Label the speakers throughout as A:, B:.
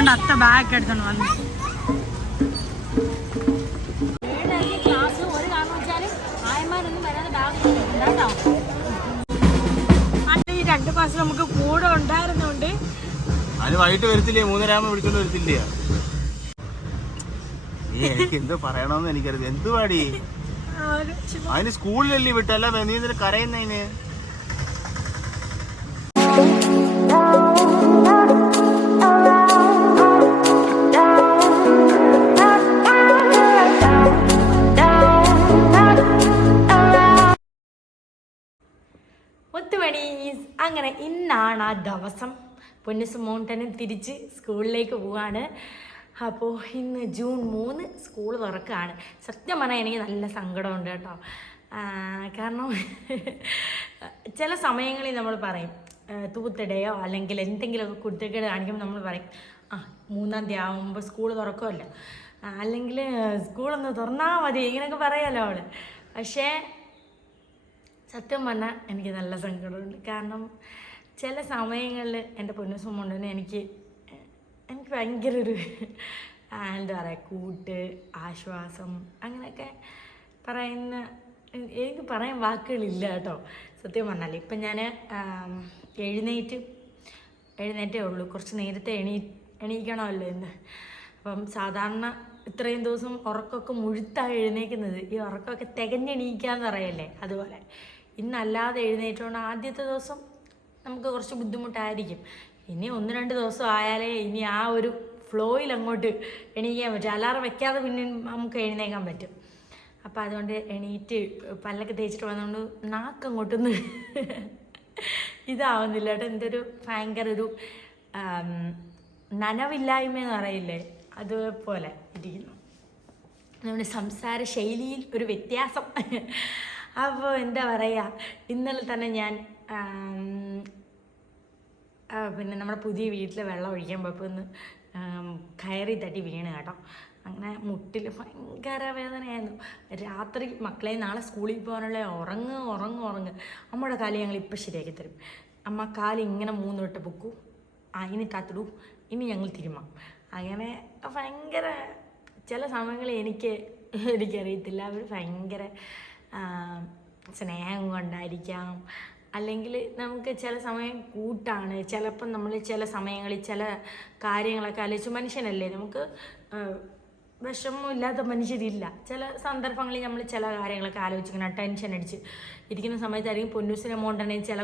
A: അതുകൊണ്ട് അത്ത ബാഗ് എടുത്തോണ്ട് വന്നു ഈ രണ്ട് മാസം നമുക്ക് കൂടെ ഉണ്ടായിരുന്നോണ്ട്
B: അതിന് വൈകിട്ട് വരത്തില്ലേ? മൂന്നര ആകുമ്പോ വിളിച്ചോണ്ട് വരത്തില്ലേ? നീ എനിക്ക് എന്ത് പറയണമെന്ന് എനിക്കറിയാം എന്ത് പാടി
A: ആ ഒരു ചുമ-
B: അതിന് സ്കൂളിലല്ലേ വിട്ടല്ല നീ എന്തിനു കരയുന്നതിന്
C: ഇന്നാണ് ആ ദിവസം. പൊന്നുസ് മൗണ്ടനിൽ തിരിച്ച് സ്കൂളിലേക്ക് പോവാണ്. അപ്പോൾ ഇന്ന് ജൂൺ മൂന്ന് സ്കൂൾ തുറക്കുകയാണ് സത്യം പറഞ്ഞാൽ എനിക്ക് നല്ല സങ്കടമുണ്ട് കേട്ടോ. കാരണം ചില സമയങ്ങളിൽ നമ്മൾ പറയും തൂത്തിടയോ അല്ലെങ്കിൽ എന്തെങ്കിലുമൊക്കെ കുട്ടികൾ കാണിക്കുമ്പോൾ നമ്മൾ പറയും ആ മൂന്നാം തീയതി ആകുമ്പോൾ സ്കൂൾ തുറക്കുമല്ലോ. അല്ലെങ്കിൽ സ്കൂളൊന്ന് തുറന്നാൽ മതി ഇങ്ങനെയൊക്കെ പറയാമല്ലോ അവൾ പക്ഷേ സത്യം പറഞ്ഞാൽ എനിക്ക് നല്ല സങ്കടമുണ്ട്. കാരണം ചില സമയങ്ങളിൽ എന്റെ പൊന്നുസുമുണ്ടെന്ന് എനിക്ക് എനിക്ക് ഭയങ്കര ഒരു എന്താ പറയുക കൂട്ട് ആശ്വാസം അങ്ങനെയൊക്കെ പറയുന്ന എനിക്ക് പറയാൻ വാക്കുകളില്ല കേട്ടോ. സത്യം പറഞ്ഞാൽ ഇപ്പം ഞാൻ എഴുന്നേറ്റ് എഴുന്നേറ്റേ ഉള്ളൂ. കുറച്ച് നേരത്തെ എണീ എണീക്കണമല്ലോ ഇന്ന്. അപ്പം സാധാരണ ഇത്രയും ദിവസം ഉറക്കമൊക്കെ മുഴുത്താണ് എഴുന്നേക്കുന്നത്. ഈ ഉറക്കമൊക്കെ തികഞ്ഞെണീക്കാന്ന് പറയല്ലേ അതുപോലെ. ഇന്നല്ലാതെ എഴുന്നേറ്റുകൊണ്ട് ആദ്യത്തെ ദിവസം നമുക്ക് കുറച്ച് ബുദ്ധിമുട്ടായിരിക്കും. ഇനി ഒന്ന് രണ്ട് ദിവസം ആയാലേ ഇനി ആ ഒരു ഫ്ലോയിൽ അങ്ങോട്ട് എണീക്കാൻ പറ്റും. അലാറം വെക്കാതെ പിന്നെ നമുക്ക് എഴുന്നേക്കാൻ പറ്റും. അപ്പോൾ അതുകൊണ്ട് എണീറ്റ് പല്ലൊക്കെ തേച്ചിട്ട് വന്നുകൊണ്ട് നാക്കങ്ങോട്ടൊന്ന് ഇതാവുന്നില്ല കേട്ടോ. എന്റെ ഒരു ഭയങ്കര ഒരു നനവില്ലായ്മ എന്ന് പറയില്ലേ? അതുപോലെ ഇരിക്കുന്നു. നമ്മുടെ സംസാര ശൈലിയിൽ ഒരു വ്യത്യാസം. അപ്പോൾ എന്താ പറയുക ഇന്നലെ തന്നെ ഞാൻ പിന്നെ നമ്മുടെ പുതിയ വീട്ടിൽ വെള്ളം ഒഴിക്കാൻ പോയപ്പോൾ ഒന്ന് കയറി തട്ടി വീണ് കേട്ടോ. അങ്ങനെ മുട്ടിൽ ഭയങ്കര വേദനയായിരുന്നു. രാത്രി മക്കളെ നാളെ സ്കൂളിൽ പോകാനുള്ള ഉറങ്ങ് ഉറങ്ങ് ഉറങ്ങ്. അമ്മയുടെ കാൽ ഞങ്ങൾ ഇപ്പം ശരിയാക്കി തരും. അമ്മ കാലി ഇങ്ങനെ മൂന്ന് വട്ടം പൊക്കൂ ഇനി താത്തിടൂ ഇനി ഞങ്ങൾ തിരുമാം. അങ്ങനെ ഭയങ്കര ചില സമയങ്ങളിൽ എനിക്ക് എനിക്കറിയത്തില്ല. അവർ ഭയങ്കര സ്നേഹം കൊണ്ടായിരിക്കാം. അല്ലെങ്കിൽ നമുക്ക് ചില സമയം കൂട്ടാണ്. ചിലപ്പം നമ്മൾ ചില സമയങ്ങളിൽ ചില കാര്യങ്ങളൊക്കെ ആലോചിച്ച് മനുഷ്യനല്ലേ? നമുക്ക് വിഷമമില്ലാത്ത മനുഷ്യരില്ല. ചില സന്ദർഭങ്ങളിൽ നമ്മൾ ചില കാര്യങ്ങളൊക്കെ ആലോചിക്കണം. ടെൻഷൻ അടിച്ച് ഇരിക്കുന്ന സമയത്തായിരിക്കും പൊന്നൂസിനെ മോണ്ടനെ ചില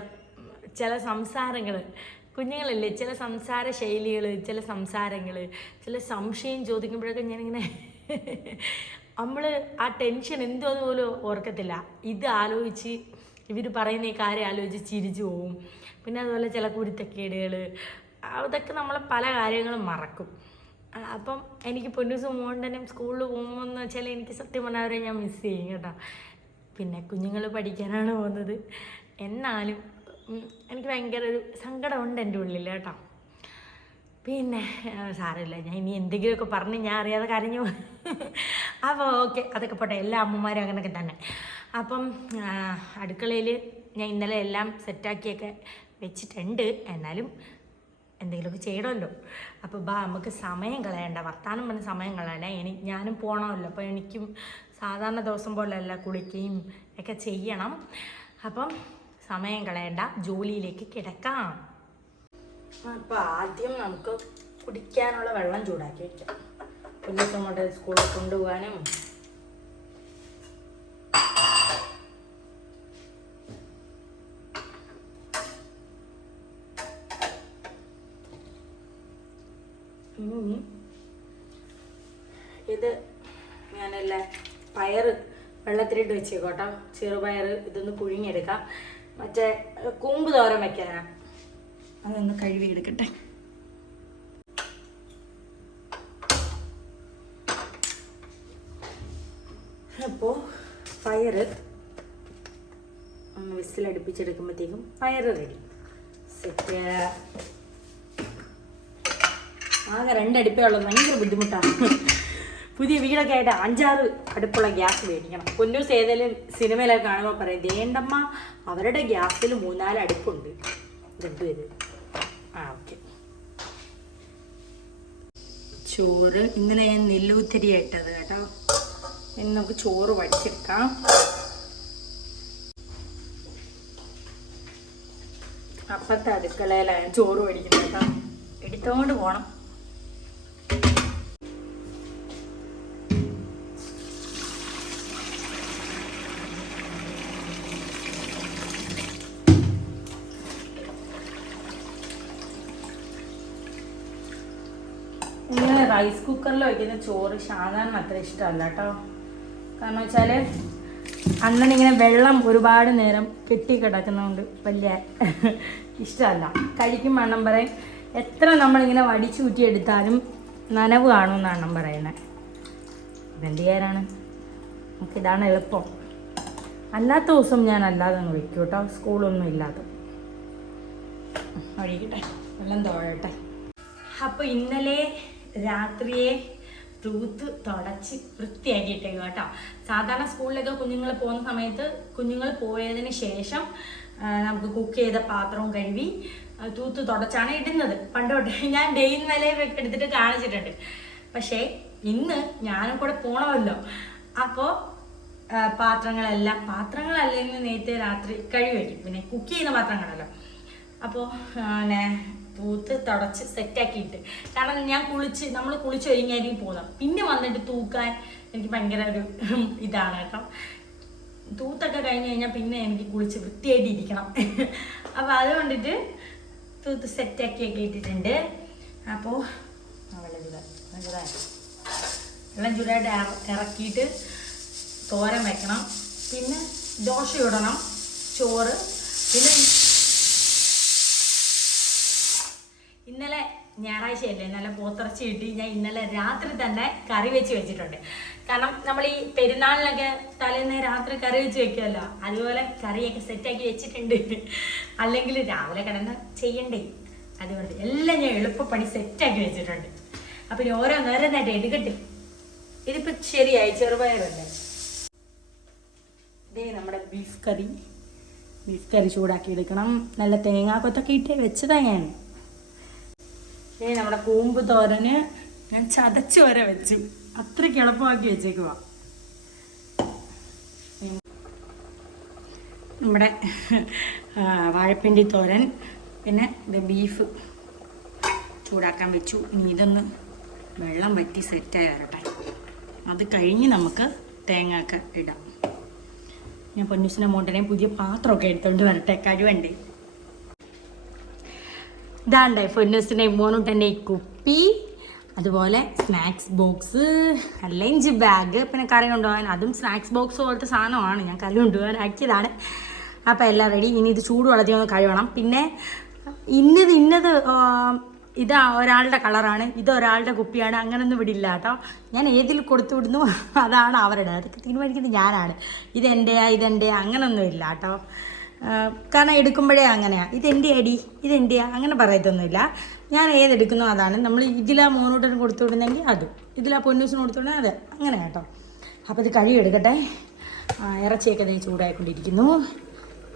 C: ചില സംസാരങ്ങൾ. കുഞ്ഞുങ്ങളല്ലേ? ചില സംസാര ശൈലികൾ ചില സംസാരങ്ങൾ ചില സംശയം ചോദിക്കുമ്പോഴൊക്കെ ഞാനിങ്ങനെ നമ്മൾ ആ ടെൻഷൻ എന്തോ അതുപോലെ ഓർക്കത്തില്ല. ഇത് ആലോചിച്ച് ഇവർ പറയുന്ന ഈ കാര്യം ആലോചിച്ച് ചിരിച്ചു പോവും. പിന്നെ അതുപോലെ ചില കുരുത്തക്കേടുകൾ അതൊക്കെ നമ്മൾ പല കാര്യങ്ങളും മറക്കും. അപ്പം എനിക്ക് പൊന്നൂസ് മോണ്ടനും സ്കൂളിൽ പോകുമ്പോൾ എന്ന് വെച്ചാൽ എനിക്ക് സത്യം പറഞ്ഞാൽ അവരെ ഞാൻ മിസ് ചെയ്യും കേട്ടോ. പിന്നെ കുഞ്ഞുങ്ങൾ പഠിക്കാനാണ് പോകുന്നത്. എന്നാലും എനിക്ക് ഭയങ്കര ഒരു സങ്കടമുണ്ട് എന്റെ ഉള്ളിൽ കേട്ടോ. പിന്നെ സാറില്ല ഞാൻ ഇനി എന്തെങ്കിലുമൊക്കെ പറഞ്ഞ് ഞാൻ അറിയാതെ കരഞ്ഞു. അപ്പോൾ ഓക്കെ അതൊക്കെ പോട്ടെ. എല്ലാ അമ്മമാരും അങ്ങനെയൊക്കെ തന്നെ. അപ്പം അടുക്കളയിൽ ഞാൻ ഇന്നലെ എല്ലാം സെറ്റാക്കിയൊക്കെ വെച്ചിട്ടുണ്ട്. എന്നാലും എന്തെങ്കിലുമൊക്കെ ചെയ്യണമല്ലോ. അപ്പോൾ ബാ നമുക്ക് സമയം കളയണ്ട. വർത്താനം പറഞ്ഞ് സമയം കളയണ്ട. ഇനി ഞാനും പോകണമല്ലോ അപ്പോൾ എനിക്കും സാധാരണ ദിവസം പോലെയല്ല കുളിക്കുകയും ഒക്കെ ചെയ്യണം. അപ്പം സമയം കളയണ്ട. ജോലിയിലേക്ക് കിടക്കാം. അപ്പോൾ ആദ്യം നമുക്ക് കുടിക്കാനുള്ള വെള്ളം ചൂടാക്കി വെക്കാം. കുഞ്ഞിപ്പം നമ്മുടെ സ്കൂളിൽ കൊണ്ടുപോകാനും ഉം. ഇത് ഞാനല്ല പയറ് വെള്ളത്തിലിട്ട് വെച്ചേക്കോട്ടോ ചെറുപയർ ഇതൊന്ന് പുഴുങ്ങിയെടുക്കാം. മറ്റേ കൂമ്പ് തോരൻ വെക്കാനാണ് അതൊന്ന് കഴുകി എടുക്കട്ടെ അപ്പോൾ പയറ് ഒന്ന് വിസിലടുപ്പിച്ചെടുക്കുമ്പോഴത്തേക്കും ഫയർ റെഡി സെറ്റ് ആകെ രണ്ടടുപ്പേ ഉള്ളത് ഭയങ്കര ബുദ്ധിമുട്ടാണ് പുതിയ വീടൊക്കെ ആയിട്ട് അഞ്ചാറ് അടുപ്പുള്ള ഗ്യാസ് മേടിക്കണം. പൊന്നൂസ് ഏതെങ്കിലും സിനിമയിലൊക്കെ കാണുമ്പോൾ പറയും ദേണ്ടമ്മ അവരുടെ ഗ്യാസിൽ മൂന്നാൽ അടുപ്പുണ്ട്. ഇതെന്ത് ചോറ്. ഇന്നലെ ഞാൻ നെല്ലുത്തിരി ഇട്ടത് കേട്ടോ. ഇനി നമുക്ക് ചോറ് വടിച്ചെടുക്കാം. അപ്പത്തെ അടുക്കളയിലാണ് ചോറ് വടിക്കുന്നത് കേട്ടോ. എടുത്തോണ്ട് പോണം. റൈസ് കുക്കറിൽ വയ്ക്കുന്ന ചോറ് സാധാരണ അത്ര ഇഷ്ടമല്ല കേട്ടോ. കാരണം വെച്ചാൽ അണ്ണൻ ഇങ്ങനെ വെള്ളം ഒരുപാട് നേരം കെട്ടി കിടക്കുന്നതുകൊണ്ട് വലിയ ഇഷ്ടമല്ല. കഴിക്കും അണ്ണൻ പറയും. എത്ര നമ്മളിങ്ങനെ വടിച്ചൂറ്റി എടുത്താലും നനവ് കാണുമെന്നാണ് അണ്ണൻ പറയുന്നത് ഇതെന്ത് ചെയ്യാനാണ്? നമുക്കിതാണ് എളുപ്പം. അല്ലാത്ത ദിവസം ഞാൻ അല്ലാതെ അങ്ങ് വയ്ക്കും കേട്ടോ. സ്കൂളൊന്നും ഇല്ലാതെ. ഒഴിക്കട്ടെ. വെള്ളം തോഴട്ടെ അപ്പോൾ ഇന്നലെ രാത്രിയെ തൂത്ത് തുടച്ച് വൃത്തിയാക്കിയിട്ടേക്കും കേട്ടോ. സാധാരണ സ്കൂളിലൊക്കെ കുഞ്ഞുങ്ങൾ പോകുന്ന സമയത്ത് കുഞ്ഞുങ്ങൾ പോയതിന് ശേഷം നമുക്ക് കുക്ക് ചെയ്ത പാത്രവും കഴുകി തൂത്ത് തുടച്ചാണ് ഇടുന്നത്. പണ്ടോട്ട് ഞാൻ ഡെയിൻ വിലയൊക്കെ എടുത്തിട്ട് കാണിച്ചിട്ടുണ്ട്. പക്ഷേ ഇന്ന് ഞാനും കൂടെ പോണമല്ലോ. അപ്പോൾ പാത്രങ്ങളെല്ലാം പാത്രങ്ങളല്ലെങ്കിൽ നേരത്തെ രാത്രി കഴുകി വയ്ക്കും. പിന്നെ കുക്ക് ചെയ്യുന്ന പാത്രങ്ങളല്ലോ. അപ്പോൾ തൂത്ത് തുടച്ച് സെറ്റാക്കിയിട്ട് കാരണം ഞാൻ കുളിച്ച് നമ്മൾ കുളിച്ച് ഒരുങ്ങിയായിരിക്കും പോകുന്നത്. പിന്നെ വന്നിട്ട് തൂക്കാൻ എനിക്ക് ഭയങ്കര ഒരു ഇതാണ് കേട്ടോ. തൂത്തൊക്കെ കഴിഞ്ഞ് കഴിഞ്ഞാൽ പിന്നെ എനിക്ക് കുളിച്ച് വൃത്തിയായിട്ട് ഇരിക്കണം. അപ്പോൾ അത് കൊണ്ടിട്ട് തൂത്ത് സെറ്റാക്കിയൊക്കെ ഇട്ടിട്ടുണ്ട്. അപ്പോൾ വെള്ളം വെള്ളം ചൂടായി വെള്ളം ചൂടായിട്ട് ഇറ- ഇറക്കിയിട്ട് തോരൻ വെക്കണം. പിന്നെ ദോശ ഇടണം ചോറ്. പിന്നെ ഇന്നലെ ഞായറാഴ്ചയല്ലേ ഇന്നലെ പോത്തിറച്ചി കിട്ടി ഞാൻ ഇന്നലെ രാത്രി തന്നെ കറി വെച്ച് വെച്ചിട്ടുണ്ട്. കാരണം നമ്മൾ ഈ പെരുന്നാളിനൊക്കെ തലേന്ന് രാത്രി കറി വെച്ച് വെക്കുമല്ലോ അതുപോലെ കറിയൊക്കെ സെറ്റാക്കി വെച്ചിട്ടുണ്ട്. അല്ലെങ്കിൽ രാവിലെ കിടന്ന് ചെയ്യണ്ടേ? അതുകൊണ്ട് എല്ലാം ഞാൻ എളുപ്പപ്പണി സെറ്റാക്കി വെച്ചിട്ടുണ്ട്. അപ്പം ഇനി ഓരോ നേരം എടുക്കട്ടെ. ഇതിപ്പോൾ ശരിയായി ചെറുപയറല്ലേ? ഇതേ നമ്മുടെ ബീഫ് കറി. ബീഫ് കറി ചൂടാക്കി എടുക്കണം. നല്ല തേങ്ങാക്കൊത്തൊക്കെ ഇട്ട് വെച്ചതാണ് ഞാൻ. ഏ നമ്മുടെ കൂമ്പ് തോരന് ഞാൻ ചതച്ച് വരെ വെച്ചു. അത്രയ്ക്ക് എളുപ്പമാക്കി വെച്ചേക്കുക നമ്മുടെ വാഴപ്പിണ്ടി തോരൻ പിന്നെ ഇത് ബീഫ് ചൂടാക്കാൻ വെച്ചു. ഇനി ഇതൊന്ന് വെള്ളം വറ്റി സെറ്റായി വരട്ടെ. അത് കഴിഞ്ഞ് നമുക്ക് തേങ്ങയൊക്കെ ഇടാം. ഞാൻ പൊന്നൂസിന്റെ മോട്ടനെയും പുതിയ പാത്രമൊക്കെ എടുത്തുകൊണ്ട് വരട്ടെ. കഴിവണ്ടേ ഇതാണ്ടേ പൊന്നൂസിനെ മോനൂട്ടന്റെ ഈ കുപ്പി അതുപോലെ സ്നാക്സ് ബോക്സ് ലഞ്ച് ബാഗ് പിന്നെ കറി കൊണ്ടുപോകാൻ അതും സ്നാക്സ് ബോക്സ് പോലത്തെ സാധനമാണ്. ഞാൻ കറി കൊണ്ടുപോകാൻ ആക്കിയതാണ് അപ്പോൾ എല്ലാം റെഡി ഇനി ഇത് ചൂട് വെള്ളത്തിൽ ഒന്ന് കഴുകണം. പിന്നെ ഇന്നത് ഇന്നത് ഇതാ ഒരാളുടെ കളറാണ് ഇത് ഒരാളുടെ കുപ്പിയാണ്. അങ്ങനൊന്നും വിടില്ല കേട്ടോ. ഞാൻ ഏതിൽ കൊടുത്തു വിടുന്നു അതാണ് അവരുടെ. അതൊക്കെ തീരുമാനിക്കുന്നത് ഞാനാണ്. ഇതെന്റെയാ ഇതെന്റെയാ അങ്ങനൊന്നും ഇല്ല കേട്ടോ. കാരണം എടുക്കുമ്പോഴേ അങ്ങനെയാണ് ഇതെന്റെ അടി ഇതെന്റെയാ അങ്ങനെ പറയത്തൊന്നുമില്ല. ഞാൻ ഏതെടുക്കുന്നോ അതാണ്. നമ്മൾ ഇതിലാ മോനോട്ടിന് കൊടുത്തു വിടുന്നെങ്കിൽ അതും. ഇതിലാ പൊന്നൂസിന് കൊടുത്തു വിടുന്നത് അതെ. അങ്ങനെ കേട്ടോ. അപ്പോൾ ഇത് കഴുകി എടുക്കട്ടെ ഇറച്ചിയൊക്കെ നീ ചൂടായിക്കൊണ്ടിരിക്കുന്നു.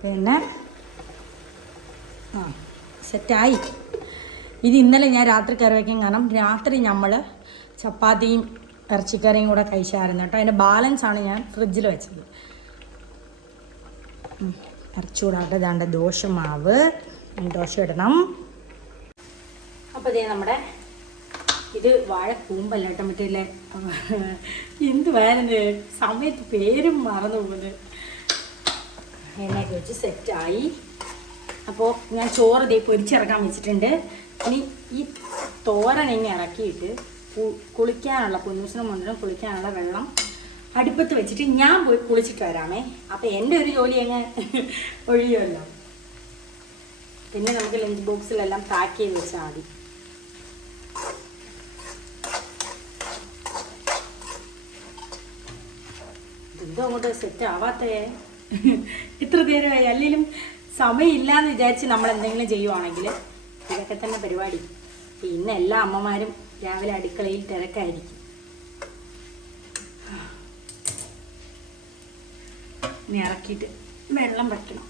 C: പിന്നെ ആ സെറ്റായി. ഇത് ഇന്നലെ ഞാൻ രാത്രി കറി വയ്ക്കാൻ കാരണം രാത്രി നമ്മൾ ചപ്പാത്തിയും ഇറച്ചിക്കറിയും കൂടെ കഴിച്ചായിരുന്നു കേട്ടോ. അതിന്റെ ബാലൻസാണ് ഞാൻ ഫ്രിഡ്ജിൽ വെച്ചത്. ഉം. ദാണ്ട ദോശമാവ്. ദോശ ഇടണം. അപ്പോൾ ഇതേ നമ്മുടെ ഇത് വാഴ കൂമ്പല്ല കേട്ടോ മറ്റേ എന്ത് വേനത് സമയത്ത് പേരും മറന്നു പോകുന്നത്. എണ്ണയൊക്കെ വെച്ച് സെറ്റായി. അപ്പോൾ ഞാൻ ചോറ് ദേ പൊരിച്ചിറക്കാൻ വെച്ചിട്ടുണ്ട്. ഇനി ഈ തോരൻ ഇങ്ങനെ ഇറക്കിയിട്ട് കുളിക്കാനുള്ള പൊന്നൂസിനും മുന്നിലും കുളിക്കാനുള്ള വെള്ളം അടുപ്പത്ത് വെച്ചിട്ട് ഞാൻ പോയി കുളിച്ചിട്ട് വരാമേ. അപ്പോൾ എന്റെ ഒരു ജോലി അങ്ങ് ഒഴിയുമല്ലോ. പിന്നെ നമുക്ക് ലഞ്ച് ബോക്സിലെല്ലാം പാക്ക് ചെയ്ത് വെച്ചാൽ മതി. എന്തോ അങ്ങോട്ട് സെറ്റ് ആവാത്തേ. ഇത്ര നേരമായി. അല്ലെങ്കിലും സമയമില്ലാന്ന് വിചാരിച്ച് നമ്മൾ എന്തെങ്കിലും ചെയ്യുവാണെങ്കിൽ ഇതൊക്കെ തന്നെ പരിപാടി. പിന്നെ എല്ലാ അമ്മമാരും രാവിലെ അടുക്കളയിൽ തിരക്കായിരിക്കും. ഇനി ഇറക്കിയിട്ട് വെള്ളം വയ്ക്കണം.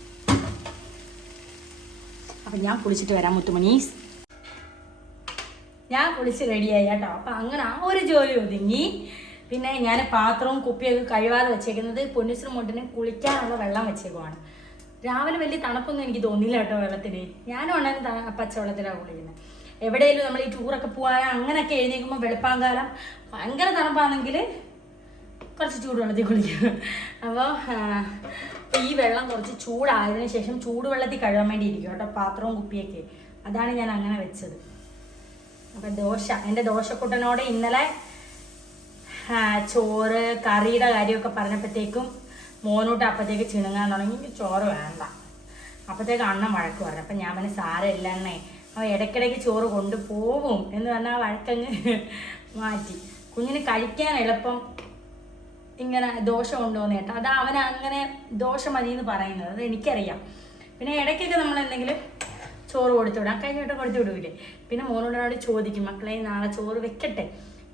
C: അപ്പം ഞാൻ കുളിച്ചിട്ട് വരാം മുത്തുമണീസ് ഞാൻ കുളിച്ച് റെഡിയായി കേട്ടോ. അപ്പം അങ്ങനെ ആ ഒരു ജോലി ഒതുങ്ങി. പിന്നെ ഞാൻ പാത്രവും കുപ്പിയൊക്കെ കഴിവാതെ വെച്ചേക്കുന്നത് പൊന്നിശ്രീ മുട്ടിന് കുളിക്കാനുള്ള വെള്ളം വെച്ചേക്കുവാണ്. രാവിലെ വലിയ തണുപ്പൊന്നും എനിക്ക് തോന്നിയില്ല കേട്ടോ വെള്ളത്തിന്. ഞാനും ഉണ്ടെങ്കിൽ പച്ചവെള്ളത്തിലാണ് കുളിക്കുന്നത്. എവിടെയെങ്കിലും നമ്മൾ ഈ ടൂറൊക്കെ പോകാൻ അങ്ങനെയൊക്കെ എഴുന്നേൽക്കുമ്പോൾ വെളുപ്പാങ്കാലം ഭയങ്കര തണുപ്പാണെങ്കിൽ കുറച്ച് ചൂടുവെള്ളത്തിൽ കുളിക്കുക അപ്പോൾ ഈ വെള്ളം കുറച്ച് ചൂടായതിനു ശേഷം ചൂടുവെള്ളത്തിൽ കഴുകാൻ വേണ്ടി ഇരിക്കും കേട്ടോ പാത്രവും കുപ്പിയൊക്കെ. അതാണ് ഞാൻ അങ്ങനെ വെച്ചത്. അപ്പം ദോശ എന്റെ ദോശക്കുട്ടനോട് ഇന്നലെ ചോറ് കറിയുടെ കാര്യമൊക്കെ പറഞ്ഞപ്പോഴത്തേക്കും മോനോട്ട് അപ്പത്തേക്ക് ചിണുങ്ങാൻ തുടങ്ങി. "എനിക്ക് ചോറ് വേണ്ട. അപ്പത്തേക്ക് അണ്ണൻ വഴക്ക് പറഞ്ഞു. അപ്പം ഞാൻ പറഞ്ഞ സാരമില്ല എണ്ണേ അവൻ ഇടയ്ക്കിടയ്ക്ക് ചോറ് കൊണ്ടുപോകും. എന്ന് പറഞ്ഞാൽ വഴക്കങ്ങ് മാറ്റി. കുഞ്ഞിന് കഴിക്കാൻ എളുപ്പം. ഇങ്ങനെ ദോഷം കൊണ്ടുപോകുന്ന കേട്ടോ. അത് അവൻ അങ്ങനെ ദോഷം മതി എന്ന് പറയുന്നത്. അത് എനിക്കറിയാം. പിന്നെ ഇടയ്ക്കൊക്കെ നമ്മൾ എന്തെങ്കിലും ചോറ് കൊടുത്തു വിടാം. കഴിഞ്ഞ വട്ടം കൊടുത്തു വിടൂലേ. പിന്നെ മോനോടോട് ചോദിക്കും മക്കളെ നാളെ ചോറ് വെക്കട്ടെ?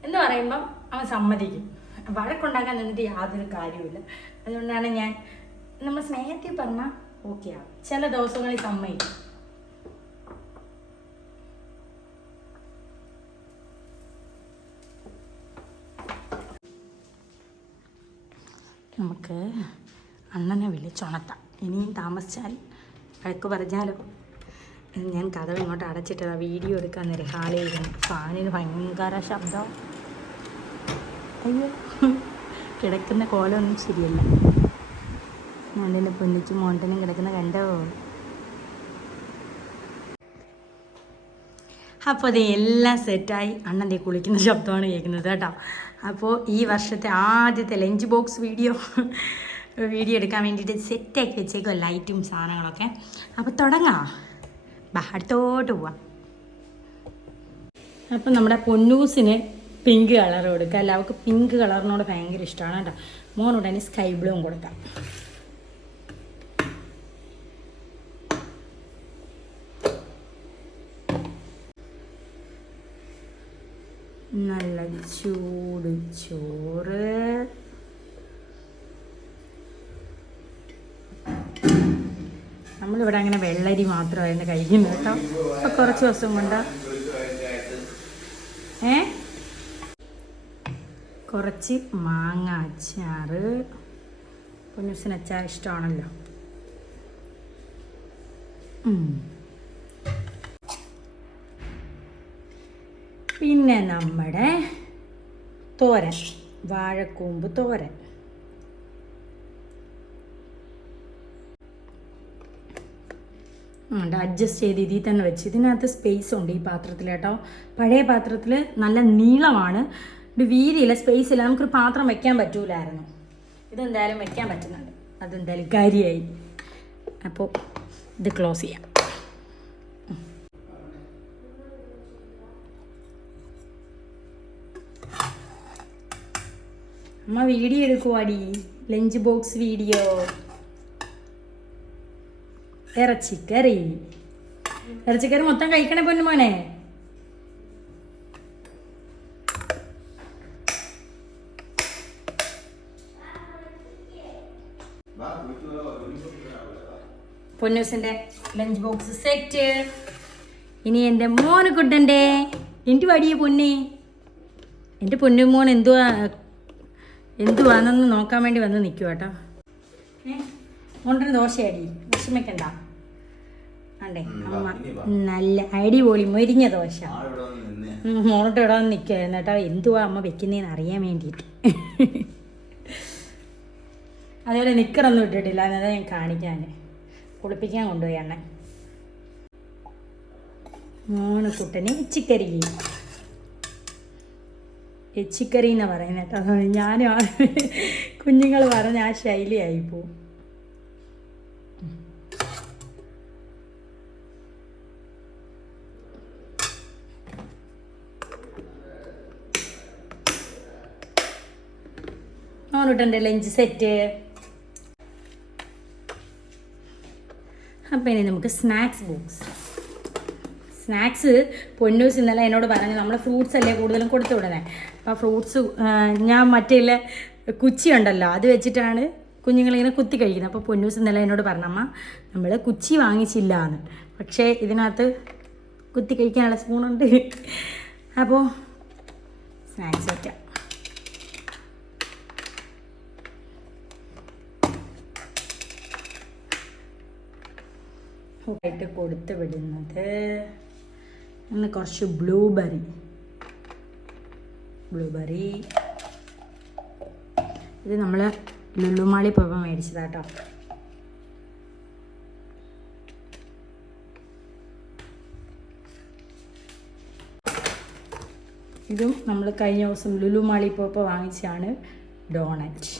C: എന്ന് പറയുമ്പം അവൻ സമ്മതിക്കും. വഴക്കുണ്ടാക്കാൻ നിന്നിട്ട് യാതൊരു കാര്യമില്ല അതുകൊണ്ടാണ് ഞാൻ നമ്മൾ സ്നേഹത്തിൽ പറഞ്ഞാൽ ഓക്കെ ചില ദിവസങ്ങളിൽ സമ്മതിക്കും. നമുക്ക് അണ്ണനെ വിളിച്ചുണർത്താം ഇനിയും താമസിച്ചാൽ വഴക്ക് പറഞ്ഞാലോ? ഞാൻ കഥ ഇങ്ങോട്ട് അടച്ചിട്ടതാ. വീഡിയോ എടുക്കാൻ നേരം ഹാളിയിരുന്നു ഫാനിന് ഭയങ്കര ശബ്ദം. അയ്യോ. കിടക്കുന്ന കോലമൊന്നും ശരിയല്ല. മോന്റെ പൊന്നിച്ചും മോണ്ടനും കിടക്കുന്ന കണ്ടോ? അപ്പോൾ അത് എല്ലാം സെറ്റായി അണ്ണന്റെ കുളിക്കുന്ന ശബ്ദമാണ് കേൾക്കുന്നത് കേട്ടോ. അപ്പോൾ ഈ വർഷത്തെ ആദ്യത്തെ ലഞ്ച് ബോക്സ് വീഡിയോ വീഡിയോ എടുക്കാൻ വേണ്ടിയിട്ട് സെറ്റാക്കി വെച്ചേക്കും ലൈറ്റും സാധനങ്ങളൊക്കെ. അപ്പോൾ തുടങ്ങാം. ബാ അടുത്തോട്ട് പോവാം. അപ്പം നമ്മുടെ പൊന്നൂസിന് പിങ്ക് കളർ കൊടുക്കുക അല്ല അവൾക്ക് പിങ്ക് കളറിനോട് ഭയങ്കര ഇഷ്ടമാണ് കേട്ടോ. മോനുടനെ സ്കൈ ബ്ലൂവും കൊടുക്കാം. നല്ല ചൂട് ചോറ്. നമ്മളിവിടെ അങ്ങനെ വെള്ളരി മാത്രമായിരുന്നു കഴിക്കുന്നത് കേട്ടോ. അപ്പോൾ കുറച്ച് ദിവസം കൊണ്ട്. ഏ? കുറച്ച് മാങ്ങ അച്ചാറ്. പൊന്നൂസിന് അച്ചാർ ഇഷ്ടമാണല്ലോ. പിന്നെ നമ്മുടെ തോരൻ വാഴക്കൂമ്പ് തോരൻ. അഡ്ജസ്റ്റ് ചെയ്ത് ഇതിൽ തന്നെ വെച്ച്. ഇതിനകത്ത് സ്പേസ് ഉണ്ട് ഈ പാത്രത്തിൽ കേട്ടോ. പഴയ പാത്രത്തിൽ നല്ല നീളമാണ്. ഒരു വീതിയില്ല സ്പേസ് ഇല്ല. നമുക്കൊരു പാത്രം വെക്കാൻ പറ്റൂലായിരുന്നു. ഇതെന്തായാലും വെക്കാൻ പറ്റുന്നുണ്ട്. അതെന്തായാലും കാര്യമായി അപ്പോൾ ഇത് ക്ലോസ് ചെയ്യാം. അമ്മ വീഡിയോ എടുക്കുവാടി. Lunch box video. ഇറച്ചിക്കറി. ഇറച്ചിക്കറി മൊത്തം കഴിക്കണേ പൊന്നു മോനെ പൊന്നൂസിന്റെ ലഞ്ച് ബോക്സ് സെറ്റ്. ഇനി എന്റെ മോനക്കുട്ടന്റെ എന്റെ വടിയ പൊന്നെ. പൊന്നു മോൻ എന്തുവാ എന്തുവാണെന്ന് നോക്കാൻ വേണ്ടി വന്ന് നിൽക്കുക കേട്ടോ ഏ? കൊണ്ടൊരു ദോശയടി. വിഷമിക്കണ്ട. അണ്ടേ അമ്മ നല്ല അടിപൊളി മൊരിഞ്ഞ ദോശ. മോളോട്ട് ഇവിടെ വന്ന് നിൽക്കുമായിരുന്നു കേട്ടോ എന്തുവാ അമ്മ വെക്കുന്നതെന്ന് അറിയാൻ വേണ്ടിയിട്ട്. അതേപോലെ നിക്കറൊന്നും ഇട്ടിട്ടില്ല. എന്നതാ ഞാൻ കാണിക്കാൻ കുളിപ്പിക്കാൻ കൊണ്ടുപോയി എണ്ണ മോന് കുട്ടന് എച്ചിക്കരി എച്ചിക്കറി എന്നാണ് പറയുന്നത് കേട്ടോ. ഞാനും ആ കുഞ്ഞുങ്ങൾ പറഞ്ഞ ആ ശൈലിയായി പോവും മോനുട്ടന്റെ ലഞ്ച് സെറ്റ്. അപ്പം ഇനി നമുക്ക് സ്നാക്സ് ബോക്സ്. സ്നാക്സ് പൊന്നൂസ് ഇന്നലെ എന്നോട് പറഞ്ഞു നമ്മൾ ഫ്രൂട്ട്സ് അല്ലേ കൂടുതലും കൊടുത്തു വിടുന്നത് അപ്പോൾ ഫ്രൂട്ട്സ് ഞാൻ മറ്റേ കുച്ചി ഉണ്ടല്ലോ അത് വെച്ചിട്ടാണ് കുഞ്ഞുങ്ങളിങ്ങനെ കുത്തി കഴിക്കുന്നത്. അപ്പോൾ പൊന്നൂസ് ഇന്നലെ എന്നോട് പറഞ്ഞമ്മ നമ്മൾ കുച്ചി വാങ്ങിച്ചില്ല എന്ന് പക്ഷേ ഇതിനകത്ത് കുത്തി കഴിക്കാനുള്ള സ്പൂണുണ്ട്. അപ്പോൾ സ്നാക്സ് വയ്ക്കാം ആയിട്ട് കൊടുത്തു വിടുന്നത്. ഇന്ന് കുറച്ച് ബ്ലൂബെറി ബ്ലൂബെറി ഇത് നമ്മൾ ലുലുമാളി പോയപ്പോൾ മേടിച്ചതാട്ടോ. ഇതും നമ്മൾ കഴിഞ്ഞ ദിവസം ലുലുമാളി പോയപ്പോൾ വാങ്ങിച്ചാണ് ഡോണറ്റ്.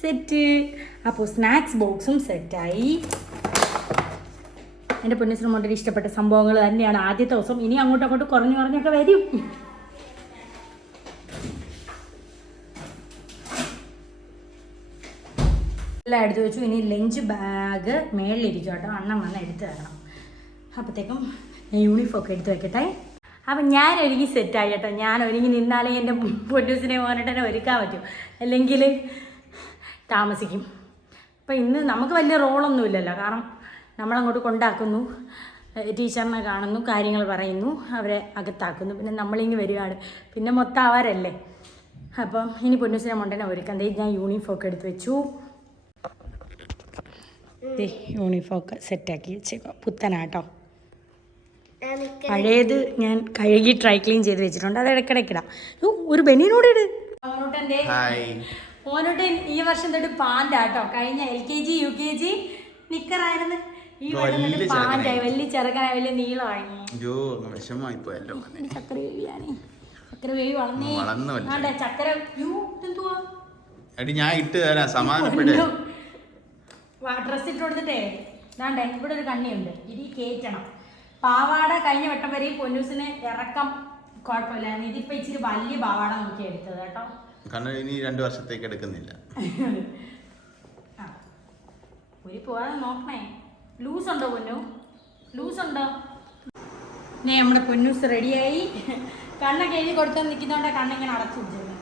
C: സെറ്റ് അപ്പോൾ സ്നാക്സ് ബോക്സും സെറ്റായി എന്റെ പൊന്നിശ്രീമോട്ടിന് ഇഷ്ടപ്പെട്ട സംഭവങ്ങൾ തന്നെയാണ് ആദ്യത്തെ ദിവസം. ഇനി അങ്ങോട്ടും അങ്ങോട്ട് കുറഞ്ഞു കുറഞ്ഞൊക്കെ വരും. എല്ലാം എടുത്തു വെച്ചു ഇനി ലഞ്ച് ബാഗ് മേളിലിരിക്കും കേട്ടോ അണ്ണം വന്ന് എടുത്തു തരണം. അപ്പോഴത്തേക്കും ഞാൻ യൂണിഫോം ഒക്കെ എടുത്ത് വെക്കട്ടെ. അപ്പം ഞാൻ ഒരുങ്ങി സെറ്റായി കേട്ടോ ഞാൻ ഒരുങ്ങി നിന്നാലേ എന്റെ പൊന്നൂസിനെ പോകാനായിട്ട് തന്നെ ഒരുക്കാൻ പറ്റും. അല്ലെങ്കിൽ താമസിക്കും. അപ്പം ഇന്ന് നമുക്ക് വലിയ റോളൊന്നും ഇല്ലല്ലോ. കാരണം നമ്മളങ്ങോട്ട് കൊണ്ടാക്കുന്നു. ടീച്ചറിനെ കാണുന്നു കാര്യങ്ങൾ പറയുന്നു അവരെ അകത്താക്കുന്നു. പിന്നെ നമ്മളിങ്ങ് വരികയാണ്. പിന്നെ മൊത്തം അവരല്ലേ? അപ്പം ഇനി പൊന്നുസിനെ മൊണ്ടനെ ഒരുക്കാം. ദേ ഞാൻ യൂണിഫോക്ക് എടുത്ത് വെച്ചു. ദേ യൂണിഫോം ഒക്കെ സെറ്റാക്കി വെച്ചേക്കാം പുത്തനാട്ടോ. പഴയത് ഞാൻ കഴുകി ട്രൈ ക്ലീൻ ചെയ്ത് വെച്ചിട്ടുണ്ട്. അത് ഇടയ്ക്കിടയ്ക്കിടാം ഒരു ബനിയനോട് ഇട്. മോനോട്ട് ഈ വർഷം തൊട്ട് പാന്റാട്ടോ കഴിഞ്ഞ L K G U K G നിക്കറായിരുന്നു. ഈ വർഷം തൊട്ട്
B: വലിയ
C: പാന്റായി വലിയ ചെറുക്കനായി വലിയ നീളമായി. ചക്കര വേവിയാണ്. വേവി വളർന്നേ.
B: ഞാൻ ഇട്ട് തരാം. സമാധാനപ്പെട്ട്
C: ഡ്രസ് ഇട്ട് കൊടുത്തിട്ടേ. ഇതാണ്ടേ ഇവിടെ ഒരു കണ്ണിയുണ്ട്. ഇത് കേറ്റണം. പാവാട കഴിഞ്ഞ വട്ടം വരെയും പൊന്നൂസിന് ഇറക്കം കുഴപ്പമില്ലായിരുന്നു. ഇതിപ്പോ ഇച്ചിരി വലിയ പാവാട നോക്കി എടുത്തത് കേട്ടോ.
B: കാരണം ഇനി രണ്ടു വർഷത്തേക്ക് എടുക്കുന്നില്ല.
C: ലൂസ് ഉണ്ടോ പൊന്നു? ലൂസ് ഉണ്ടോ നേ നമ്മുടെ പൊന്നൂസ് റെഡിയായി. കണ്ണൊക്കെ എഴുതി കൊടുത്താൽ നിൽക്കുന്നതുകൊണ്ട് കണ്ണിങ്ങനെ അടച്ചു പിടിച്ചിരുന്നു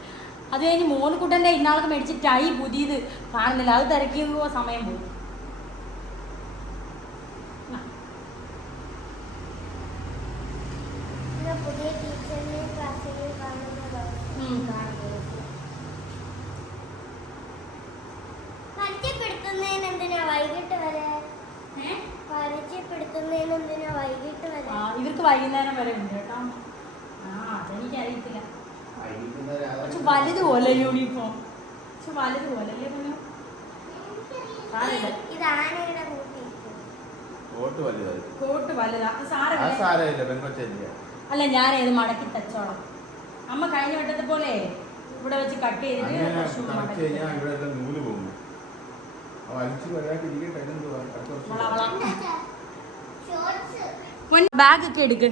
C: അത് കഴിഞ്ഞ് മോനുകുട്ടന്റെ ഇന്നാൾക്ക് മേടിച്ച് ടൈ പുതിയത്. കാണുന്നില്ല അത് തിരക്കുമ്പോൾ സമയം. പോകും ആ.
D: പുതിയ ടീച്ചറിനെ ക്ലാസ്സിൽ കാണുന്നത്
C: ഉം.
D: പരിചയപ്പെടുത്തുന്നതിന് എന്തിനാ വൈകിട്ട് വരെ
C: ഏ?
D: പരിചയപ്പെടുത്തുന്നതിന് എന്തിനാ വൈകിട്ട് വരെ
C: ആ, ഇവർക്ക് വൈകുന്നേരം വരെ ഉണ്ട് കേട്ടോ ആ അതെനിക്കറിയത്തില്ല കുറച്ച് വലുതുപോലെ യൂണിഫോം കുറച്ച് വലുതുപോലെ അല്ലേ പൊന്നു സാരമില്ല
D: ഇത് ആനയുടെ കൂട്ടി
B: വോട്ട് വലുതായി
C: കോട്ട് വലുതാ അത്
B: ആ
C: സാരമില്ല
B: സാരമില്ല പെൺകൊച്ചല്ലേ
C: അല്ല ഞാൻ ഇത് മടക്കി തച്ചോളാം. അമ്മ കഴിഞ്ഞ വട്ടത്തെ പോലെ ഇവിടെ വെച്ച് കട്ട് ചെയ്തിട്ട്
B: നൂൽ പോകും. വലിച്ചു വരാട്ട് ഇരിക്കട്ടെ ഇതെന്തുവാ? അടുത്ത വർഷം
D: ഷോർട്സ്
C: ബാഗ് ഒക്കെ എടുക്ക്.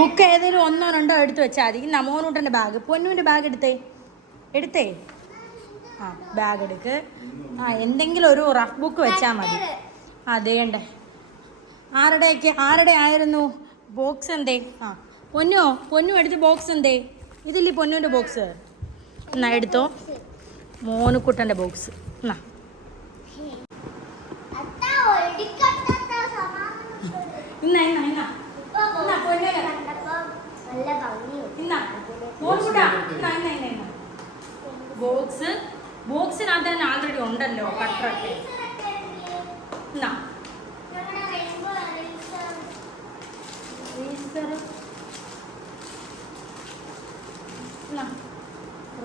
C: ബുക്ക് ഏതെങ്കിലും ഒന്നോ രണ്ടോ എടുത്ത് വെച്ചാൽ മതി. ഇന്ന് അമോനൂട്ടന്റെ ബാഗ് പൊന്നുവിന്റെ ബാഗ് എടുത്തേ. എടുത്തേ? ആ ബാഗ് എടുക്ക്. ആ എന്തെങ്കിലും ഒരു റഫ് ബുക്ക് വെച്ചാൽ മതി. അതേണ്ടേ ആരുടെയൊക്കെ ആരുടെ ആയിരുന്നു? ബോക്സ് എന്തേ? ആ പൊന്നോ പൊന്നു എടുത്ത് ബോക്സ് എന്തേ? ഇതില്ലേ പൊന്നുവിന്റെ ബോക്സ് എന്നാ എടുത്തോ. മോനുക്കുട്ടന്റെ ബോക്സ് എന്നാ. ഇന്നാ ഇന്നാ ഇന്നാ. ഇന്നാ ഇന്നാ. ഇന്നാ ഇന്നാ ബോക്സ് ബോക്സിനകത്ത് തന്നെ ആൾറെഡി ഉണ്ടല്ലോ കട്ടറൊക്കെ എന്നാ
D: റെയിൻബോ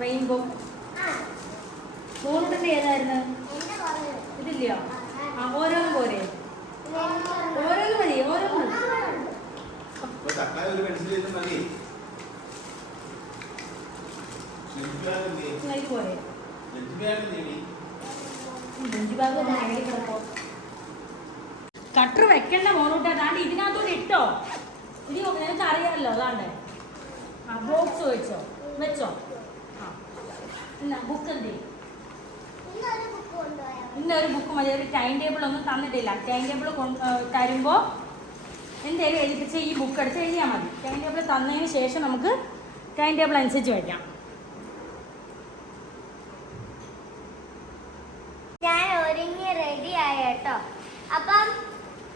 C: റെയിൻബോ മോനുട്ടന്റെ ഏതായിരുന്നു? ഇതില്ലയോ ആ ഓരോന്നും പോരെ. ഓരോന്ന് മതി ഓരോന്ന്. മതി. പോരെ. കട്ടർ വെക്കണ്ട മോനൂട്ടാ താണ്ട് ഇതിനകത്തോട് ഇട്ടോ. ഇനി നിനക്ക് അറിയാമല്ലോ അതാണ്ട്. ആ ബോക്സ് വെച്ചോ വെച്ചോ. ആ. ബുക്ക് എന്ത് ചെയ്യും
D: ഇന്നൊരു ബുക്ക്
C: മതി. ഒരു ടൈം ടേബിൾ ഒന്നും തന്നിട്ടില്ല. ടൈം ടേബിൾ തരുമ്പോൾ എന്തേലും എഴുതിച്ച് ഈ ബുക്ക് എടുത്ത് എഴുതിയാൽ മതി. ടൈം ടേബിൾ തന്നതിന് ശേഷം നമുക്ക് ടൈം ടേബിൾ അനുസരിച്ച് വയ്ക്കാം
D: ഞാൻ ഒരുങ്ങി റെഡി ആയ കേട്ടോ. അപ്പം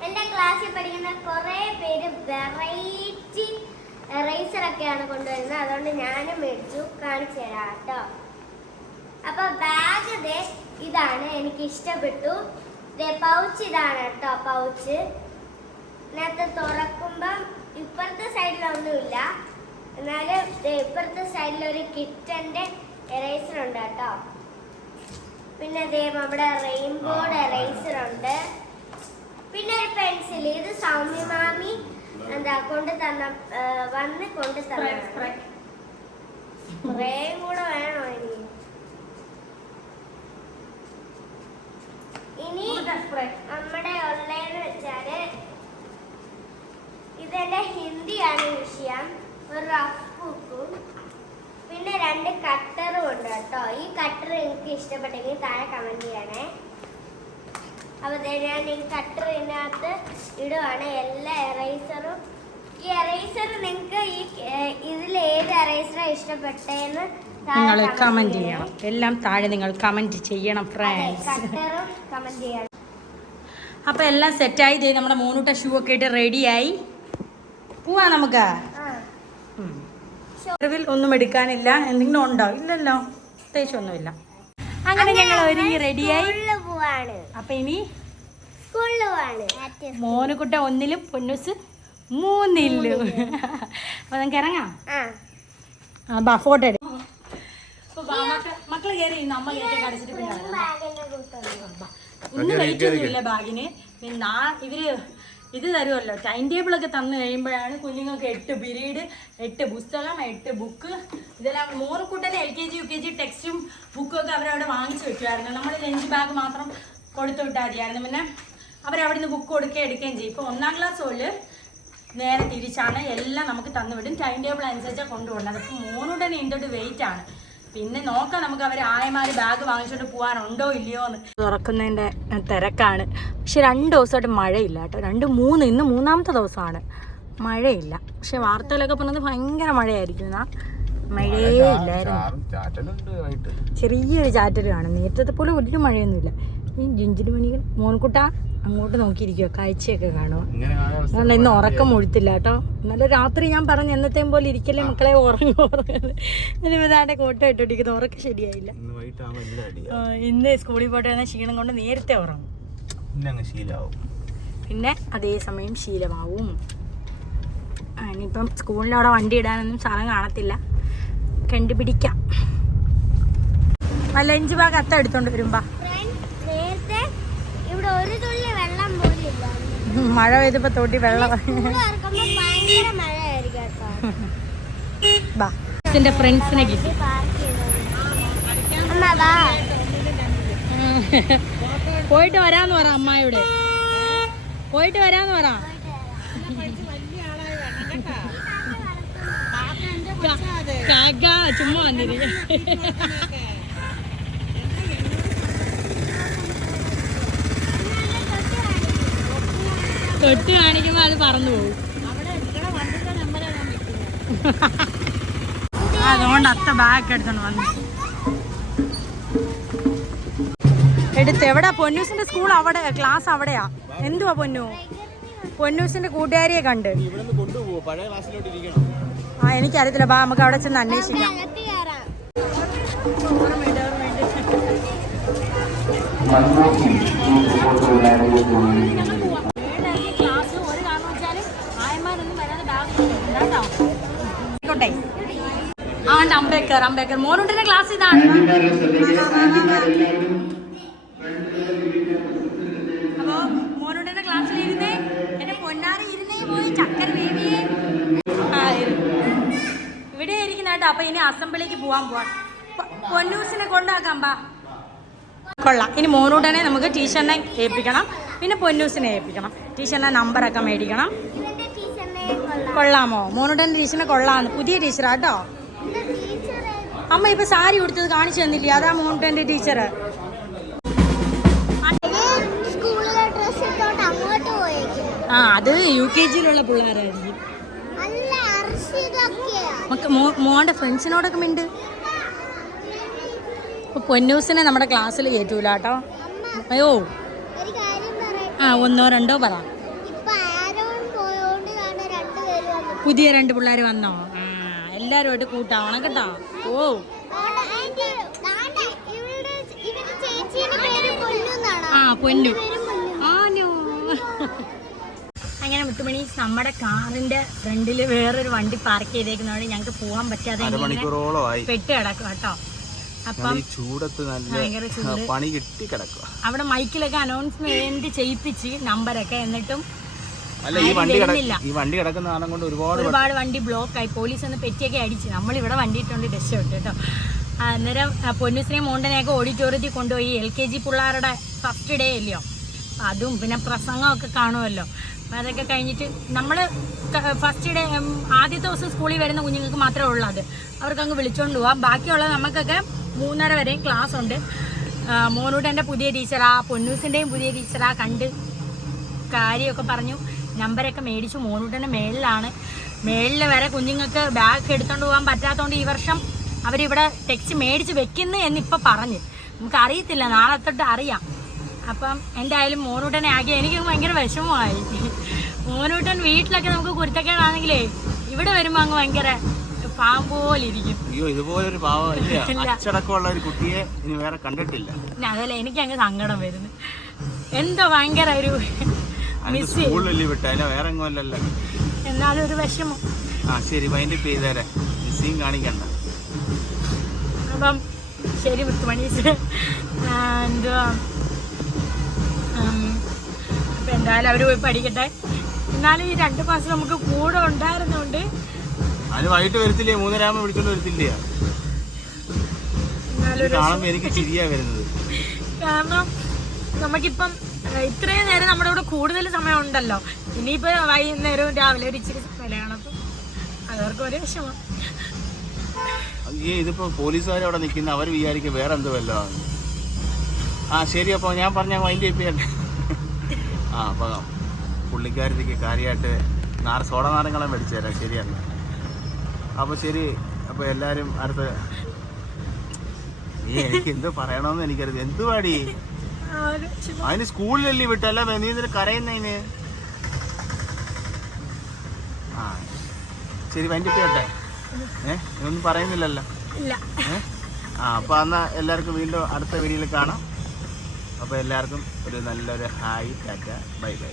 D: എന്റെ ക്ലാസ്സിൽ പഠിക്കുന്ന കുറേ പേര് വെറൈറ്റി റൈസറൊക്കെയാണ് കൊണ്ടുവരുന്നത്. അതുകൊണ്ട് ഞാനും മേടിച്ചു കാണിച്ചു തരാം കേട്ടോ. അപ്പോൾ ബാഗ് ദേ ഇതാണ് എനിക്ക് ഇഷ്ടപ്പെട്ടു. ദേ പൗച്ച് ഇതാണ് കേട്ടോ പൗച്ച് ഇതിനകത്ത് തുറക്കുമ്പം ഇപ്പുറത്തെ സൈഡിലൊന്നുമില്ല എന്നാലും ഇപ്പുറത്തെ സൈഡിലൊരു ഒരു കിറ്റന്റെ എറേസർ ഉണ്ട് കേട്ടോ. പിന്നെ ദേ നമ്മുടെ റെയിൻബോയുടെ എറേസർ ഉണ്ട്. പിന്നെ ഒരു പെൻസിൽ ഇത് സൗമ്യ മാമി എന്താ കൊണ്ട് തന്ന വന്ന് കൊണ്ട് തന്ന സ്പ്രേയും കൂടെ വേണോ ഇനി? ഇനി നമ്മുടെ ഉള്ളതെന്ന് വെച്ചാൽ ഇതെന്റെ ഹിന്ദിയാണ് വിഷയം ഒരു റഫ് ബുക്കും പിന്നെ രണ്ട് കട്ടറും ഉണ്ട് കേട്ടോ. ഈ കട്ടർ എനിക്ക് ഇഷ്ടപ്പെട്ടെങ്കിൽ താഴെ കമന്റ് ചെയ്യണേ. അപ്പൊ ദേ ഞാൻ ഈ കട്ടറിനകത്ത് ഇടുവാണ്. എല്ലാ എറൈസറും ഈ എറൈസർ നിങ്ങൾക്ക് ഈ ഇതിൽ ഏത് എറേസറാണ് ഇഷ്ടപ്പെട്ടതെന്ന്
C: നിങ്ങൾ കമന്റ് ചെയ്യണം. എല്ലാം താഴെ നിങ്ങൾ കമന്റ് ചെയ്യണം ഫ്രണ്ട്സ് അപ്പോൾ എല്ലാം സെറ്റായി ദേ നമ്മുടെ മൂന്നൂട്ട ഷൂ ഒക്കെ ഇട്ട് റെഡിയായി പോവാ നമുക്ക്. ഒന്നും എടുക്കാനില്ല. എന്തെങ്കിലും ഉണ്ടോ? ഇല്ലല്ലോ. പ്രത്യേകിച്ചൊന്നുമില്ല അങ്ങനെ ഞങ്ങൾ ഒരുങ്ങി റെഡിയായി
D: പോവാണ്.
C: അപ്പൊ ഇനി
D: സ്കൂളിൽ പോവാണ്.
C: മോനുകുട്ട ഒന്നിലും പൊന്നൂസ് മൂന്നിലും. അപ്പൊ നമുക്ക് ഇറങ്ങാം.
D: ആ.
C: ഫോട്ടോ മക്കൾ കയറി അമ്മ കടിച്ചിട്ട് പിന്നെ ഇന്ന് വെയിറ്റ് ഒന്നുമില്ല ബാഗിന്. പിന്നെ ഇവർ ഇത് തരുമല്ലോ ടൈം ടേബിൾ ഒക്കെ തന്നു കഴിയുമ്പോഴാണ് കുഞ്ഞുങ്ങൾക്ക് എട്ട് പീരീഡ് എട്ട് പുസ്തകം എട്ട് ബുക്ക് ഇതെല്ലാം മൂന്ന് കൂട്ടനെ L K G U K G ടെക്സ്റ്റും ബുക്കും ഒക്കെ അവരവിടെ വാങ്ങിച്ചു വെക്കുമായിരുന്നു. നമ്മൾ ലഞ്ച് ബാഗ് മാത്രം കൊടുത്തു വിട്ടാൽ മതിയായിരുന്നു. പിന്നെ അവരവിടെ നിന്ന് ബുക്ക് കൊടുക്കുകയും എടുക്കുകയും ചെയ്യും. ഇപ്പോൾ ഒന്നാം ക്ലാസ് പോലെ നേരെ തിരിച്ചാണ് എല്ലാം നമുക്ക് തന്നു വിടും ടൈം ടേബിൾ അനുസരിച്ചാണ് കൊണ്ടുപോകുന്നത് അപ്പോൾ മൂന്നുടനെ ഇന്റോട്ട് വെയിറ്റ് ആണ്. പിന്നെ നോക്കാം നമുക്ക് അവർ ആയമാര് ബാഗ് വാങ്ങിച്ചുകൊണ്ട് പോകാനുണ്ടോ ഇല്ലയോ എന്ന്. തുറക്കുന്നതിന്റെ തിരക്കാണ്. പക്ഷെ രണ്ട് ദിവസമായിട്ട് മഴയില്ല കേട്ടോ. രണ്ട് മൂന്ന് ഇന്ന് മൂന്നാമത്തെ ദിവസമാണ്. മഴയില്ല. പക്ഷെ വാർത്തയിലൊക്കെ പറഞ്ഞത് ഭയങ്കര മഴയായിരിക്കും. എന്നാ മഴയേ ഇല്ലായിരുന്നു. ചെറിയൊരു ചാറ്റൽ കാണും. നേരത്തെ പോലെ ഒരു മഴയൊന്നുമില്ല. ഈ ജിഞ്ചിരി മണികൾ മോൻകുട്ട അങ്ങോട്ട് നോക്കിയിരിക്കുക കാഴ്ചയൊക്കെ കാണുക അതുകൊണ്ട് ഇന്ന് ഉറക്കം മുഴുത്തില്ല കേട്ടോ. ഇന്നലെ രാത്രി ഞാൻ പറഞ്ഞു എന്നത്തെയും പോലെ ഇരിക്കല്ലേ മക്കളെ ഉറങ്ങും ഉറങ്ങുന്നത് കോട്ട ഇട്ടിരിക്കുന്നു ഉറക്കം ശരിയായില്ല.
B: ഇന്ന്
C: സ്കൂളിൽ പോയിട്ട് വന്ന ക്ഷീണം കൊണ്ട് നേരത്തെ ഉറങ്ങും.
B: പിന്നെ
C: അതേ സമയം ശീലമാവും. ഇനിയിപ്പം സ്കൂളിന്റെ അവിടെ വണ്ടി ഇടാനൊന്നും സ്ഥലം കാണത്തില്ല. കണ്ടുപിടിക്കാം. നല്ല ലഞ്ച് ബാഗ് അത്ത എടുത്തോണ്ട് വരുമ്പോ
D: നേരത്തെ ഇവിടെ ഒരു തുള്ളി
C: മഴ പെയ്തപ്പോ തൊട്ടി വെള്ളം ഇതിന്റെ ഫ്രണ്ട്സിനെ കിട്ടി. പോയിട്ട് വരാന്ന് പറ അമ്മായിയുടെ. പോയിട്ട് വരാന്ന് പറ. കാക്ക ചുമ്മാ വന്നിരി. തൊട്ട് കാണിക്കുമ്പോ അത് പറന്നു പോകും. അതുകൊണ്ട് അത്ത ബാഗ് എടുത്തോണ്ട് വന്നു. എടുത്ത് എവിടാ പൊന്നൂസിന്റെ സ്കൂൾ അവിടെ ക്ലാസ് അവിടെയാ? എന്തുവാ പൊന്നു? പൊന്നൂസിന്റെ കൂട്ടുകാരിയെ കണ്ട്. ആ എനിക്കറിയത്തില്ല. ബാ നമുക്ക് അവിടെ ചെന്ന് അന്വേഷിക്കാം.
D: അകത്ത്
C: ആയിക്കോട്ടെ. അംബേദ്കർ മോനുണ്ടിന്റെ ക്ലാസ് ഇതാണ്. ആ. ഇവിടെ ഇരിക്കുന്ന കേട്ടോ. അപ്പൊ ഇനി അസംബ്ലിക്ക് പോവാൻ പോവാ. പൊന്നൂസിനെ കൊണ്ടാക്കാം ബാ കൊള്ളാം. ഇനി മോനൂട്ടനെ നമുക്ക് ടീച്ചറിനെ ഏൽപ്പിക്കണം. പിന്നെ പൊന്നൂസിനെ ഏൽപ്പിക്കണം. ടീച്ചറിന്റെ നമ്പറൊക്കെ മേടിക്കണം.
D: ടീച്ചറിനെ
C: കൊള്ളാമോ? മോനോട്ടന്റെ ടീച്ചറിനെ കൊള്ളാന്ന്. പുതിയ ടീച്ചറാ കേട്ടോ. അമ്മ ഇപ്പൊ സാരി കൊടുത്തത് കാണിച്ചു തന്നില്ല? അതാ മോണിട്ടന്റെ ടീച്ചർ ആ അത് യു കെ ജിയിലുള്ള പിള്ളേരായിരിക്കും മോന്റെ ഫ്രണ്ട്സിനോടൊക്കെ ഉണ്ട് പൊന്നൂസിനെ നമ്മുടെ ക്ലാസ്സിൽ കയറ്റൂല അയ്യോ. ആ ഒന്നോ രണ്ടോ പറ. പുതിയ രണ്ട് പിള്ളേർ വന്നോ? ആ എല്ലാവരുമായിട്ട് കൂട്ടാവണം കേട്ടോ ഓ. ആ പൊന്നു. ആനോ അങ്ങനെ മുത്തുമണി നമ്മുടെ കാറിന്റെ ഫ്രണ്ടിൽ വേറൊരു വണ്ടി പാർക്ക് ചെയ്തേക്കുന്നതുകൊണ്ട് ഞങ്ങക്ക് പോകാൻ പറ്റാതെ പെട്ട് കിടക്കും കേട്ടോ അപ്പം
B: ചൂടത്ത് നല്ല. പണി കിട്ടി കിടക്കുക
C: അവിടെ മൈക്കിലൊക്കെ അനൗൺസ്മെന്റ് ചെയ്യിപ്പിച്ച് നമ്പരൊക്കെ എന്നിട്ടും
B: അല്ല ഈ വണ്ടി ഈ വണ്ടി കിടക്കുന്ന കാരണം കൊണ്ട് ഒരുപാട്
C: ഒരുപാട് വണ്ടി ബ്ലോക്ക് ആയി. പോലീസ് ഒന്ന് പെറ്റിയൊക്കെ അടിച്ച്. നമ്മളിവിടെ വണ്ടി ഇട്ടുകൊണ്ട് ഇട്ട് കേട്ടോ. അന്നേരം പൊന്നുശ്രീ മോണ്ടനെയൊക്കെ ഓഡിറ്റോറിയത്തിൽ കൊണ്ടുപോയി. എൽ കെ ജി പിള്ളേരുടെ ഫസ്റ്റ് ഡേ അല്ലയോ. അതും പിന്നെ പ്രസംഗമൊക്കെ കാണുമല്ലോ അപ്പം അതൊക്കെ കഴിഞ്ഞിട്ട് നമ്മൾ ഫസ്റ്റ് ഡേ ആദ്യത്തെ ദിവസം സ്കൂളിൽ വരുന്ന കുഞ്ഞുങ്ങൾക്ക് മാത്രമേ ഉള്ളൂ അത്. അവർക്കങ്ങ് വിളിച്ചുകൊണ്ട് പോവാം. ബാക്കിയുള്ള നമുക്കൊക്കെ മൂന്നര വരെയും ക്ലാസ് ഉണ്ട്. മോനൂട്ടന്റെ പുതിയ ടീച്ചറാ പൊന്നൂസിന്റെയും പുതിയ ടീച്ചറാ കണ്ട് കാര്യമൊക്കെ പറഞ്ഞു. നമ്പരൊക്കെ മേടിച്ചു. മോനൂട്ടന്റെ മേളിലാണ് മേളിൽ വരെ കുഞ്ഞുങ്ങൾക്ക് ബാഗ് എടുത്തുകൊണ്ട് പോകാൻ പറ്റാത്തതുകൊണ്ട് ഈ വർഷം അവരിവിടെ ടെക്സ്റ്റ് മേടിച്ച് വെക്കുന്നു എന്നിപ്പോൾ പറഞ്ഞ്. നമുക്ക് അറിയത്തില്ല നാളെ തൊട്ട് അറിയാം. അപ്പം എന്തായാലും മോനൂട്ടനെ ആകെ എനിക്ക് ഭയങ്കര വിഷമമായി. മോനൂട്ടൻ വീട്ടിലൊക്കെ നമുക്ക് കുരുത്തക്കേടാണെങ്കിലേ ഇവിടെ വരുമ്പോൾ അങ്ങ് ഭയങ്കര പാമ്പോലിരിക്കും
B: അയ്യോ ഇതുപോലെ ഒരു. അച്ചടക്കമുള്ള ഒരു കുട്ടിയെ ഇനി വേറെ കണ്ടിട്ടില്ല.
C: അതല്ല എനിക്ക് അങ്ങ് സങ്കടം വരുന്നു. എന്തോ ഭയങ്കര ഒരു
B: സ്കൂളിലല്ലേ വിട്ട? അതിനെ വേറെ എങ്ങും അല്ലല്ലോ
C: എന്നാലും ഒരു വിഷമം.
B: ആ ശരി വൈൻഡപ്പ് ചെയ്തേരെ. മിസ്സിങ് കാണിക്കണ്ട.
C: അപ്പം ശരി മുത്തുമണി എന്തുവാ? അപ്പം എന്തായാലും അവർ പോയി പഠിക്കട്ടെ. എന്നാലും ഈ രണ്ട് മാസം നമുക്ക് കൂടെ ഉണ്ടായിരുന്നോണ്ട്
B: അത് വൈകിട്ട് വരത്തില്ലേ? മൂന്നരാമ വിളിച്ചോണ്ട് വരത്തില്ലേ? കാണുമ്പോൾ എനിക്ക് ചിരിയാ വരുന്നത്.
C: കാരണം നമുക്കിപ്പം ഇത്രയും നേരം നമ്മുടെ ഇവിടെ കൂടുതൽ സമയം ഉണ്ടല്ലോ ഇനിയിപ്പോ വൈകുന്നേരവും രാവിലെ ഒരു ഇച്ചിരി സമയമാണ്. അപ്പം അതവർക്ക് ഒരു വിഷമം.
B: ഈ ഇതിപ്പോ പോലീസുകാർ അവിടെ നിൽക്കുന്ന അവർ വിചാരിക്കും വേറെ എന്തോ ആ ശരി അപ്പോൾ ഞാൻ പറഞ്ഞ വൈൻഡ് ചെയ്യട്ടെ. ആ അപ്പോൾ പുള്ളിക്കാരത്തേക്ക് കാര്യമായിട്ട് നാര സോഡ നാരങ്ങളെ മേടിച്ചു തരാം ശരിയാണ്. അപ്പോൾ ശരി അപ്പോൾ എല്ലാവരും അടുത്ത ഈ എനിക്ക് എന്ത് പറയണമെന്ന് എനിക്കറിയാം എന്തുവാടി? അതിന് സ്കൂളിലല്ലേ വിട്ടല്ല നീ കരയുന്നതിന് ആ. ശരി വൈൻഡ് ചെയ്യട്ടെ ഏ? ഒന്നും പറയുന്നില്ലല്ലോ. ആ അപ്പൊ എന്നാ എല്ലാവർക്കും വീണ്ടും അടുത്ത വീഡിയോയിൽ കാണാം. അപ്പൊ എല്ലാവർക്കും ഒരു നല്ലൊരു ഹായ് ടാറ്റ ബൈ ബൈ.